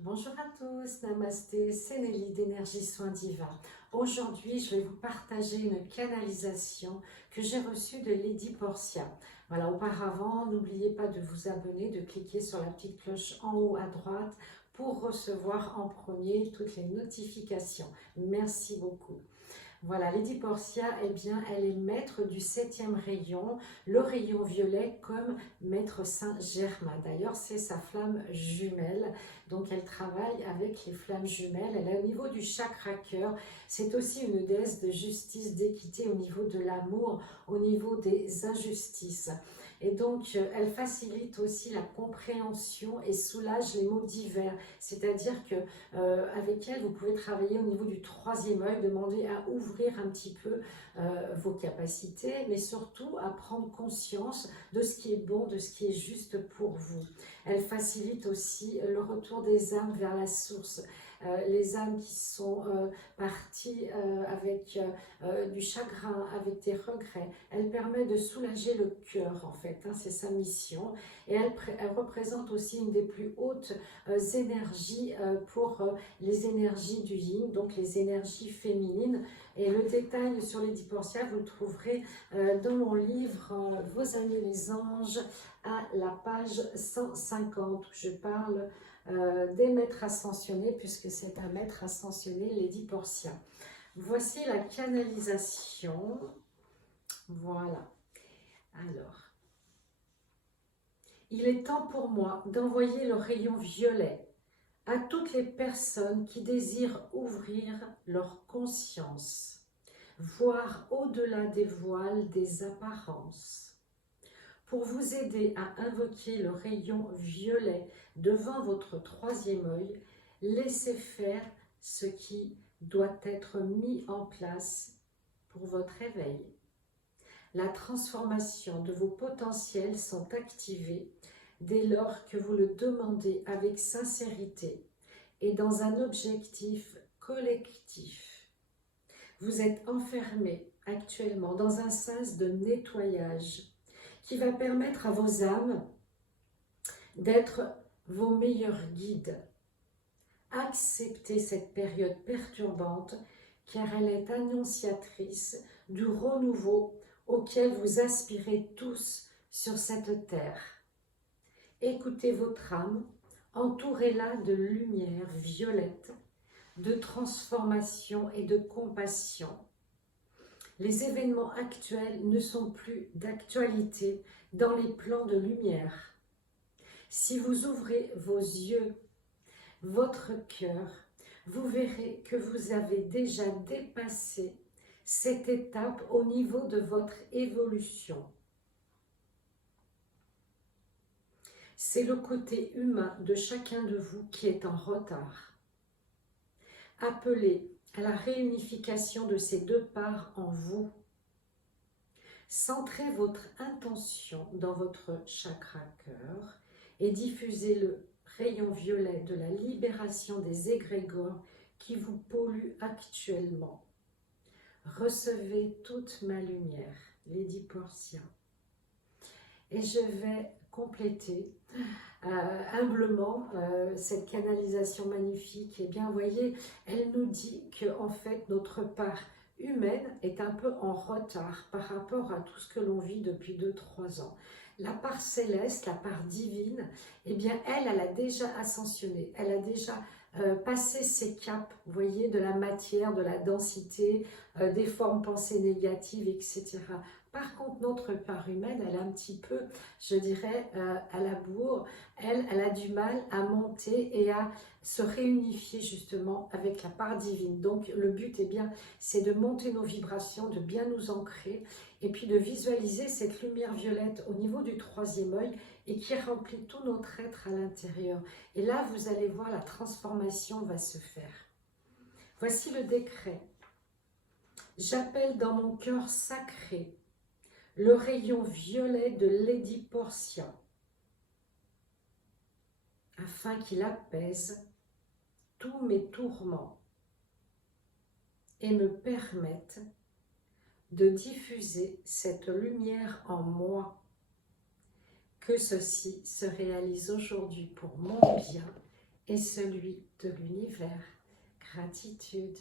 Bonjour à tous, Namasté, c'est Nelly d'Énergie Soins Divins. Aujourd'hui, je vais vous partager une canalisation que j'ai reçue de Lady Portia. Voilà, auparavant, n'oubliez pas de vous abonner, de cliquer sur la petite cloche en haut à droite pour recevoir en premier toutes les notifications. Merci beaucoup. Voilà, Lady Portia, eh bien, elle est maître du 7e rayon, le rayon violet comme maître Saint-Germain. D'ailleurs, c'est sa flamme jumelle. Donc, elle travaille avec les flammes jumelles. Elle est au niveau du chakra cœur. C'est aussi une déesse de justice, d'équité au niveau de l'amour, au niveau des injustices. Et donc, elle facilite aussi la compréhension et soulage les maux divers. C'est-à-dire que avec elle, vous pouvez travailler au niveau du 3e œil, demander à ouvrir un petit peu vos capacités, mais surtout à prendre conscience de ce qui est bon, de ce qui est juste pour vous. Elle facilite aussi le retour des âmes vers la source. Les âmes qui sont parties avec du chagrin, avec des regrets. Elle permet de soulager le cœur, en fait, hein, c'est sa mission. Et elle représente aussi une des plus hautes énergies pour les énergies du yin, donc les énergies féminines. Et le détail sur Lady Portia, vous le trouverez dans mon livre Vos amis les anges, à la page 150, où je parle des maîtres ascensionnés, puisque c'est un maître ascensionné, Lady Portia. Voici la canalisation. Voilà. Alors, il est temps pour moi d'envoyer le rayon violet à toutes les personnes qui désirent ouvrir leur conscience, voir au-delà des voiles des apparences. Pour vous aider à invoquer le rayon violet devant votre 3e œil, laissez faire ce qui doit être mis en place pour votre éveil. La transformation de vos potentiels sont activés dès lors que vous le demandez avec sincérité et dans un objectif collectif. Vous êtes enfermé actuellement dans un sas de nettoyage qui va permettre à vos âmes d'être vos meilleurs guides. Acceptez cette période perturbante car elle est annonciatrice du renouveau auquel vous aspirez tous sur cette terre. Écoutez votre âme, entourez-la de lumière violette, de transformation et de compassion. Les événements actuels ne sont plus d'actualité dans les plans de lumière. Si vous ouvrez vos yeux, votre cœur, vous verrez que vous avez déjà dépassé cette étape au niveau de votre évolution. C'est le côté humain de chacun de vous qui est en retard. Appelez à la réunification de ces deux parts en vous. Centrez votre intention dans votre chakra cœur et diffusez le rayon violet de la libération des égrégores qui vous polluent actuellement. Recevez toute ma lumière, Lady Portia. Et je vais compléter humblement cette canalisation magnifique. Et bien, vous voyez, elle nous dit que en fait, notre part humaine est un peu en retard par rapport à tout ce que l'on vit depuis 2-3 ans. La part céleste, la part divine, eh bien, elle a déjà ascensionné, elle a déjà passé ses caps, vous voyez, de la matière, de la densité, des formes pensées négatives, etc. Par contre, notre part humaine, elle est un petit peu, je dirais, à la bourre. Elle a du mal à monter et à se réunifier justement avec la part divine. Donc, le but, eh bien, c'est de monter nos vibrations, de bien nous ancrer et puis de visualiser cette lumière violette au niveau du 3e œil et qui remplit tout notre être à l'intérieur. Et là, vous allez voir, la transformation va se faire. Voici le décret. J'appelle dans mon cœur sacré le rayon violet de Lady Portia, afin qu'il apaise tous mes tourments et me permette de diffuser cette lumière en moi. Que ceci se réalise aujourd'hui pour mon bien et celui de l'univers. Gratitude.